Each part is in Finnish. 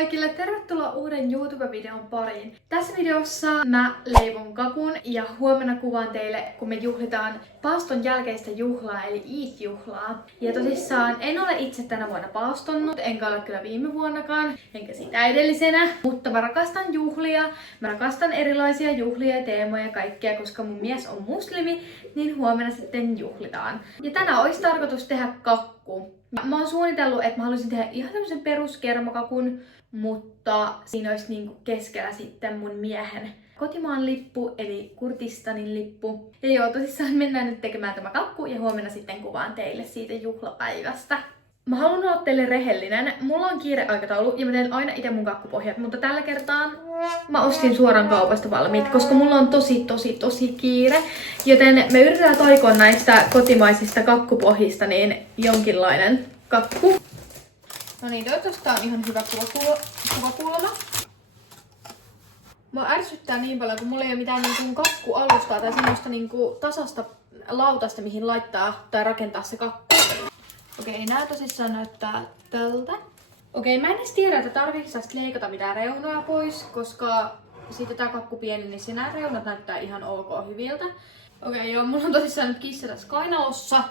kaikille, tervetuloa uuden YouTube-videon pariin. Tässä videossa mä leivon kakun ja huomenna kuvaan teille, kun me juhlitaan paaston jälkeistä juhlaa, eli Eid-juhlaa. Ja tosissaan en ole itse tänä vuonna paastonnut, enkä ole kyllä viime vuonnakaan, enkä sitä edellisenä. Mutta mä rakastan juhlia, mä rakastan erilaisia juhlia ja teemoja ja kaikkea, koska mun mies on muslimi, niin huomenna sitten juhlitaan. Ja tänään olisi tarkoitus tehdä kakku. Mä oon suunnitellut, että mä haluaisin tehdä ihan tämmösen peruskermakakun, mutta siinä olisi niinku keskellä sitten mun miehen kotimaan lippu, eli Kurdistanin lippu. Ja joo, tosissaan mennään nyt tekemään tämä kakku ja huomenna sitten kuvaan teille siitä juhlapäivästä. Mä haluan olla teille rehellinen. Mulla on kiireaikataulu ja mä teen aina itse mun kakkupohjat, mutta tällä kertaa mä ostin suoraan kaupasta valmiit, koska mulla on tosi kiire. Joten me yritetään taikoa näistä kotimaisista kakkupohjista niin jonkinlainen kakku. No niin, toivottavasti tää on ihan hyvä kuvakulma. Mua ärsyttää niin paljon, kun mulla ei ole mitään niinku kakkualustaa tai semmoista niinku tasasta lautasta, mihin laittaa tai rakentaa se kakku. Okei, nää tosissaan näyttää tältä. Okei, mä en edes tiedä, että tarviiko tästä leikata mitään reunoja pois, koska sitten tää kakku pieni, niin nämä reunat näyttää ihan ok hyviltä. Okei, joo, mulla on tosissaan nyt kissa tässä kainalossa,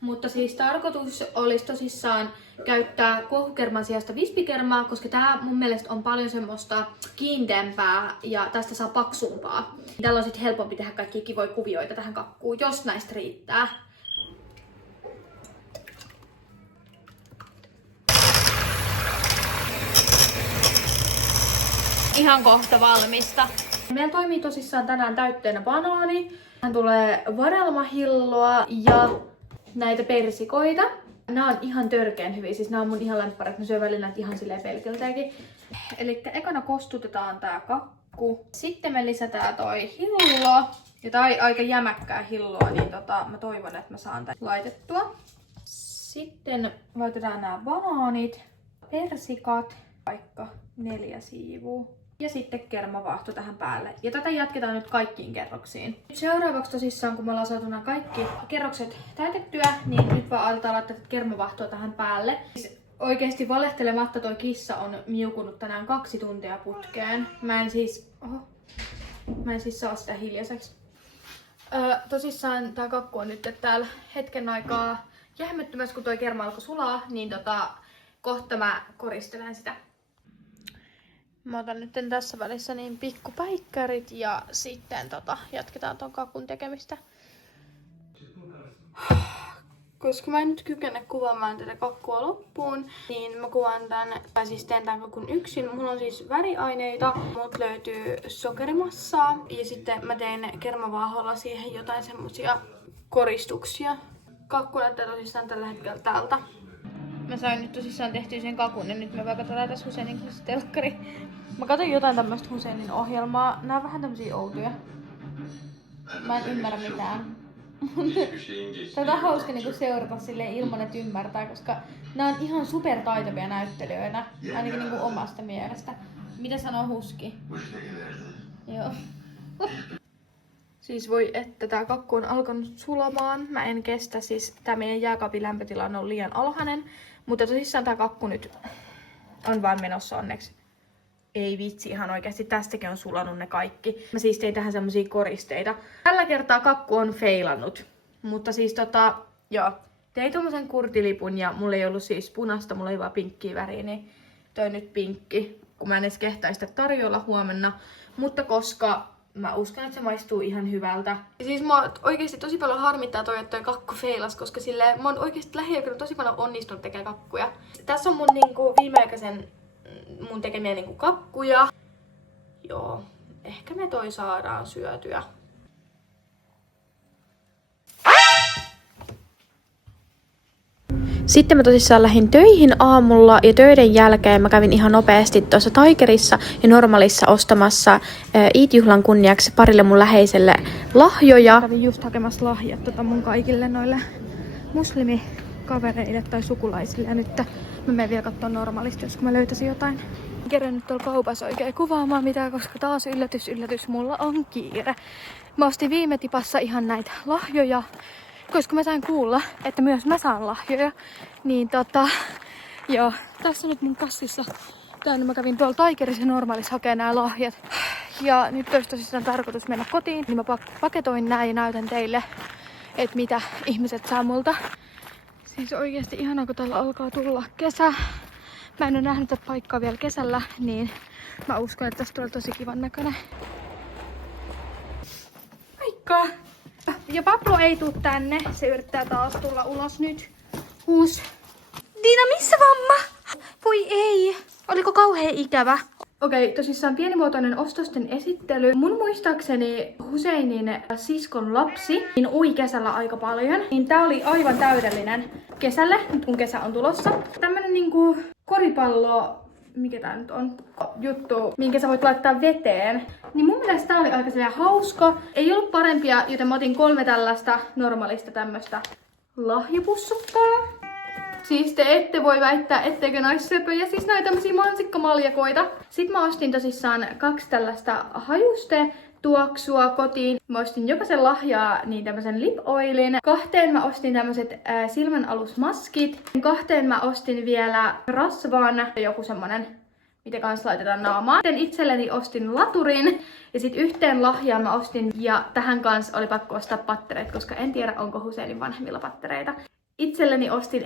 mutta siis tarkoitus olisi tosissaan käyttää kuohukerman sijasta vispikermaa, koska tää mun mielestä on paljon semmoista kiinteämpää ja tästä saa paksumpaa. Tällä on sit helpompi tehdä kaikkia kivoja kuvioita tähän kakkuun, jos näistä riittää. Ihan kohta valmista. Meillä toimii tosissaan tänään täytteenä banaani. Tähän tulee varelmahilloa ja näitä persikoita. Nämä on ihan törkeän hyviä, siis nämä on mun ihan lämpärit. Mä syön välillä näitä ihan silleen pelkiltäkin. Elikkä ekana kostutetaan tää kakku. Sitten me lisätään toi hillo. Ja tää on aika jämäkkää hilloa, niin mä toivon, että mä saan tän laitettua. Sitten laitetaan nämä banaanit, persikat, vaikka 4 siivua. Ja sitten kermavaahto tähän päälle. Ja tätä jatketaan nyt kaikkiin kerroksiin. Seuraavaksi tosissaan, kun me ollaan saatu nämä kaikki kerrokset täytettyä, niin nyt vaan aletaan laittaa kermavaahtoa tähän päälle. Siis oikeesti valehtelematta toi kissa on miukunut tänään 2 tuntia putkeen. Mä en siis saa sitä hiljaiseksi. Tosissaan tää kakku on nyt täällä hetken aikaa jähmettymässä, kun toi kerma alkoi sulaa, niin kohta mä koristelen sitä. Mä otan nyt tässä välissä niin pikkupäikkärit ja sitten jatketaan ton kakun tekemistä. Koska mä en nyt kykene kuvaamaan tätä kakkua loppuun, niin mä kuvaan teen tän kakun yksin. Mulla on siis väriaineita, mut löytyy sokerimassaa ja sitten mä teen kermavaaholla siihen jotain semmosia koristuksia. Kakku näyttää tosissaan tällä hetkellä tältä. Mä sain nyt tosissaan tehtyä sen kakun ja nyt me vaan katsotaan tässä Huseinin kanssa telkkari. Mä katson jotain tämmöstä Huseinin ohjelmaa. Nää on vähän tämmösiä outoja. Mä en ymmärrä mitään. Tätä on hauska niinku seurata silleen ilman, että ymmärtää, koska nää on ihan supertaitavia näyttelijöitä. Ainakin niinku omasta mielestä. Mitä sanoo Huski? Joo. Siis voi että tää kakku on alkanut sulamaan. Mä en kestä, siis tää meidän jääkaapin lämpötila on liian alhainen. Mutta tosissaan tää kakku nyt on vaan menossa onneksi. Ei vitsi, ihan oikeasti tästäkin on sulanut ne kaikki. Mä siis tein tähän semmosia koristeita. Tällä kertaa kakku on feilannut. Mutta siis joo. Tein tommosen kurtilipun ja mulla ei ollut siis punasta, mulla ei vaan pinkkiä väriä, niin toi nyt pinkki. Kun mä en edes kehtaisi sitä tarjolla huomenna. Mutta koska mä uskon, että se maistuu ihan hyvältä. Ja siis mua oikeesti tosi paljon harmittaa toi, että toi kakku feilas, koska silleen mä oon oikeesti lähiaikoina tosi paljon onnistunut tekemään kakkuja. Tässä on mun niinku viimeaikaisen mun tekemiä niinku kakkuja. Joo, ehkä me toi saadaan syötyä. Sitten mä tosissaan lähdin töihin aamulla ja töiden jälkeen mä kävin ihan nopeasti tuossa Tigerissa ja Normalissa ostamassa Eid-juhlan kunniaksi parille mun läheiselle lahjoja. Kävin just hakemassa lahjat mun kaikille noille muslimikavereille tai sukulaisille ja nyt mä menen vielä katsoa Normalista, jos mä löytäisin jotain. Kerran nyt tuolla kaupassa oikein kuvaamaan mitään, koska taas yllätys, mulla on kiire. Mä ostin viime tipassa ihan näitä lahjoja. Koska mä sain kuulla, että myös mä saan lahjoja, niin joo, tässä on nyt mun kassissa tänne mä kävin tuolla Tigerissa normaalissa hakee nämä lahjat. Ja nyt olisi tosissaan tarkoitus mennä kotiin, niin mä paketoin nää ja näytän teille, että mitä ihmiset saa multa. Siis oikeesti ihanaa, kun täällä alkaa tulla kesä. Mä en ole nähnyt tätä paikkaa vielä kesällä, niin mä uskon, että tästä tulee tosi kivan näköinen. Moikka! Ja Pablo ei tuu tänne. Se yrittää taas tulla ulos nyt. Huus. Diina, missä vamma? Voi ei. Oliko kauhean ikävä? Okei, tosissaan pienimuotoinen ostosten esittely. Mun muistaakseni Huseinin siskon lapsi niin ui kesällä aika paljon. Niin tää oli aivan täydellinen kesälle, nyt kun kesä on tulossa. Tämmönen niinku koripallo, mikä tää nyt on, juttu, minkä sä voit laittaa veteen. Niin mun mielestä tää oli aika hauska. Ei ollut parempia, joten mä otin 3 tällaista normaalista tämmöstä lahjapussukkaa. Siis te ette voi väittää, etteikö näis söpöjä, siis näitä tämmösiä mansikkamaljakoita. Sitten mä ostin tosissaan 2 tällaista hajustetuoksua kotiin. Mä ostin jokaisen lahjaa niin tämmösen lip oilin. 2 mä ostin tämmöset silmänalusmaskit. 2 mä ostin vielä rasvan, joku semmonen, mitä kanssa laitetaan naamaan. Sitten itselleni ostin laturin ja sit 1 lahjaan mä ostin ja tähän kanssa oli pakko ostaa pattereita, koska en tiedä onko Huseinin vanhemmilla pattereita. Itselleni ostin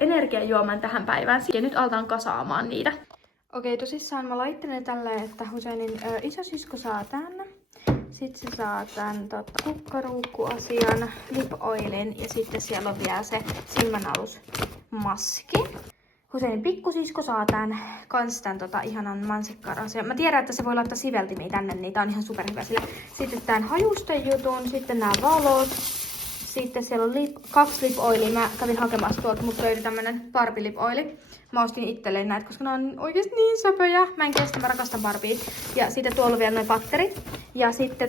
energiajuoman tähän päivään ja nyt aletaan kasaamaan niitä. Okei, tosissaan mä laittelen tälleen, että Huseinin isosisko saa tän. Sitten se saa tän kukkaruukkuasian, lip oilin ja sitten siellä on vielä se silmänalusmaski. Huseinin pikkusisko saa tän kans tän ihanan mansikkarasian. Mä tiedän, että se voi laittaa siveltimiä tänne, niin tää on ihan superhyvä sille. Sitten tän hajustejutun, sitten nämä valot. Sitten siellä on 2 lip oilia. Mä kävin hakemassa tuolta, mutta löytyi tämmönen Barbie lip oili. Mä ostin itselleen näitä, koska ne on oikeesti niin söpöjä. Mä en kestä, mä rakastan Barbie. Ja sitten tuolla on vielä noin patterit. Ja sitten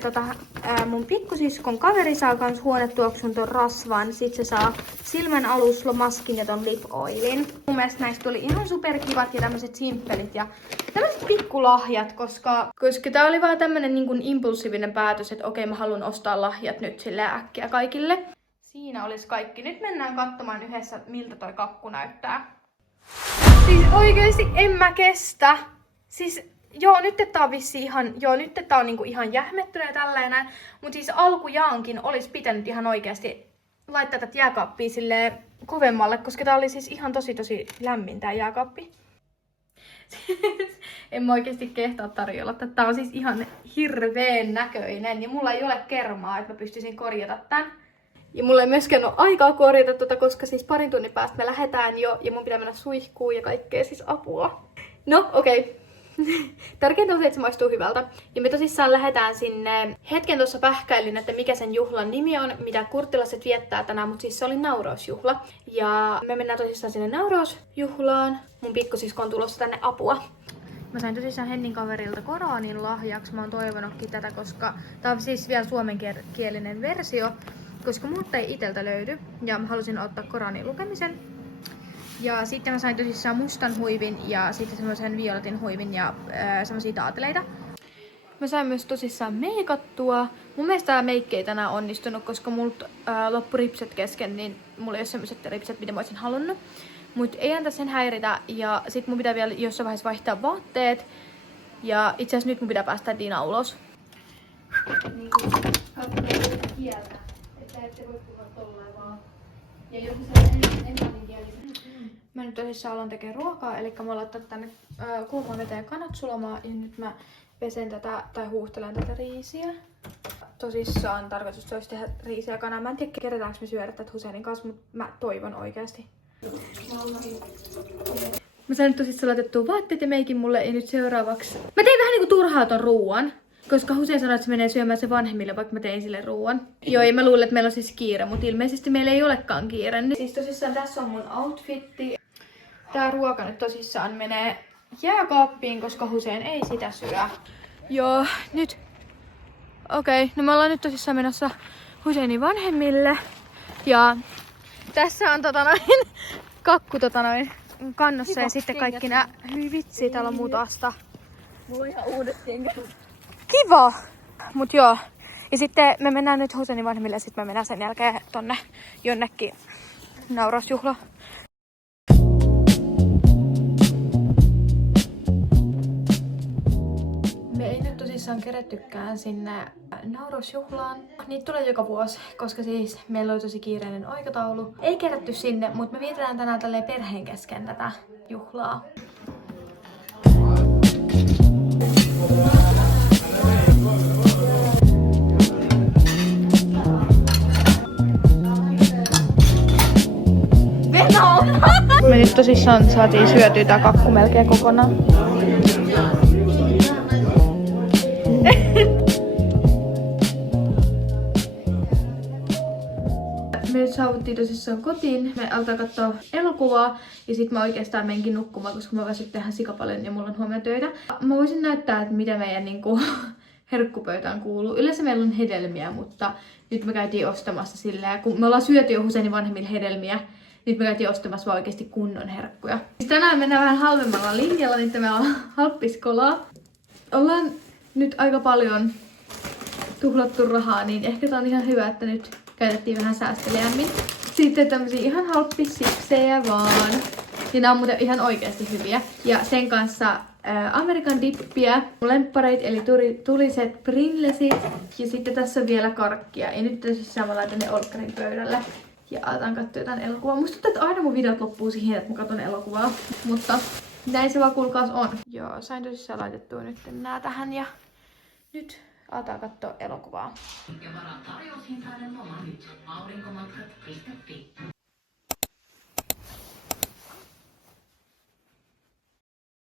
mun pikkusiskon kaveri saa kans huonetuoksun ton rasvan. Sitten se saa silmänalusmaskin ja ton lip oilin. Mun mielestä näistä tuli ihan superkivat ja tämmöset simppelit ja tämmöset pikkulahjat, koska tää oli vaan tämmönen niin kuin impulsiivinen päätös, että okei, mä haluan ostaa lahjat nyt silleen äkkiä kaikille. Siinä olisi kaikki. Nyt mennään katsomaan yhdessä, miltä toi kakku näyttää. Siis oikeesti en mä kestä. Siis joo, nyt tää on vissi ihan, nyt tää on niinku ihan jähmettynyt ja tällainen. Mut siis alkujaankin olisi pitänyt ihan oikeesti laittaa tätä jääkaappia silleen kovemmalle, koska tää oli siis ihan tosi lämmin tää jääkaappi. En mä oikeesti kehtaa tarjolla. Tää on siis ihan hirveen näköinen ja mulla ei ole kermaa, että mä pystyisin korjata tän. Ja mulla ei myöskään ole aikaa korjata koska siis 2 tunnin päästä me lähdetään jo ja mun pitää mennä suihkuun ja kaikkea, siis apua. No okei. Tärkeintä on se, että se maistuu hyvältä. Ja me tosissaan lähdetään sinne. Hetken tuossa pähkäilin, että mikä sen juhlan nimi on, mitä kurttilaiset viettää tänään, mutta siis se oli naurausjuhla. Ja me mennään tosissaan sinne naurausjuhlaan. Mun pikkusisko on tulossa tänne apua. Mä sain tosissaan Hennin kaverilta Koranin lahjaksi. Mä oon toivonutkin tätä, koska tää on siis vielä suomenkielinen versio. Koska muuta ei iteltä löydy. Ja mä halusin ottaa Koranin lukemisen. Ja sitten mä sain tosissaan mustan huivin ja sitten semmoisen violetin huivin ja semmosia taateleita. Mä sain myös tosissaan meikattua. Mun mielestä tää meikki ei tänään onnistunut, koska multa loppu ripset kesken, niin mulla ei ole semmoset ripset, mitä mä olisin halunnut. Mut ei anta sen häiritä ja sit mun pitää vielä jossain vaiheessa vaihtaa vaatteet. Ja itse asiassa nyt mun pitää päästä Diina ulos. Niin kuin katsotaan kieltä, että ette voi puhua tolleen vaan. Ja jos se on englanninkielisen. Mä nyt tosissaan aloin tekemään ruokaa, eli mä laittan tänne kuumaan veteen kanat sulamaan ja nyt mä pesen tätä tai huuhtelen tätä riisiä. Tosissaan tarkoitus olisi tehdä riisiä ja kanaa. Mä en tiedä kerätäänkö me syödä tätä Huseinin kanssa, mutta mä toivon oikeasti. Mä sain nyt tosissaan laitettua vaatteet ja meikin mulle ja nyt seuraavaksi. Mä tein vähän niinku turhaa ton ruuan. Koska Husein sanoi, että se menee syömään se vanhemmille, vaikka mä tein sille ruuan. Joo, ja mä luulen, että meillä on siis kiire, mutta ilmeisesti meillä ei olekaan kiire. Siis tosissaan tässä on mun outfitti. Tää ruoka nyt tosissaan menee jääkaappiin, koska Husein ei sitä syö. Joo, nyt. Okei, no me ollaan nyt tosissaan menossa Huseinin vanhemmille. Ja tässä on kakku kannossa kiva, ja sitten kaikki nää. Hyi vitsi, täällä on muuta asta. Mulla on ihan uudet kengät. Kiva! Mut joo. Ja sitten me mennään nyt Huseinin vanhemmille ja sitten me mennään sen jälkeen tonne jonnekin naurausjuhlaan. on kerättykään sinne nauruusjuhlaan. Niitä tulee joka vuosi, koska siis meillä oli tosi kiireinen aikataulu. Ei kerätty sinne, mutta me vietetään tänään tälleen perheen kesken tätä juhlaa. Me nyt tosissaan saatiin syötyä tää kakku melkein kokonaan. Me nyt saavuttiin tosissaan kotiin. Me aletaan katsoa elokuvaa ja sit mä oikeastaan menkin nukkumaan, koska mä väsyttää ihan sikapaljon ja mulla on huomenna töitä. Mä voisin näyttää, että mitä meidän niinku herkkupöytään kuuluu. Yleensä meillä on hedelmiä, mutta nyt me käytiin ostamassa silleen, kun me ollaan syöty jo usein vanhemmilla hedelmiä. Nyt me käytiin ostamassa vaan oikeesti kunnon herkkuja. Tänään mennään vähän halvemmalla linjalla, niin me ollaan halppiskolaa. Ollaan nyt aika paljon tuhlattu rahaa, niin ehkä tää on ihan hyvä, että nyt käytettiin vähän säästeliämmin. Sitten tämmösiä ihan halppissipsejä vaan. Ja nää on muuten ihan oikeasti hyviä. Ja sen kanssa Amerikan dippiä, lemppareit eli tuliset Pringlesit. Ja sitten tässä on vielä karkkia. Ja nyt tosissaan mä laitan ne olkkarin pöydälle. Ja aletaan katsoa jotain elokuvaa. Musta tuntuu, että aina mun videot loppuu siihen, että mä katson elokuvaa. Mutta näin se vaan kuulkaas on. Joo, sain tosissaan laitettua nyt nää tähän ja nyt aletaan katsoa elokuvaa. Ja varaa tarjoushintainen loma nyt. Aurinkomatkat.fi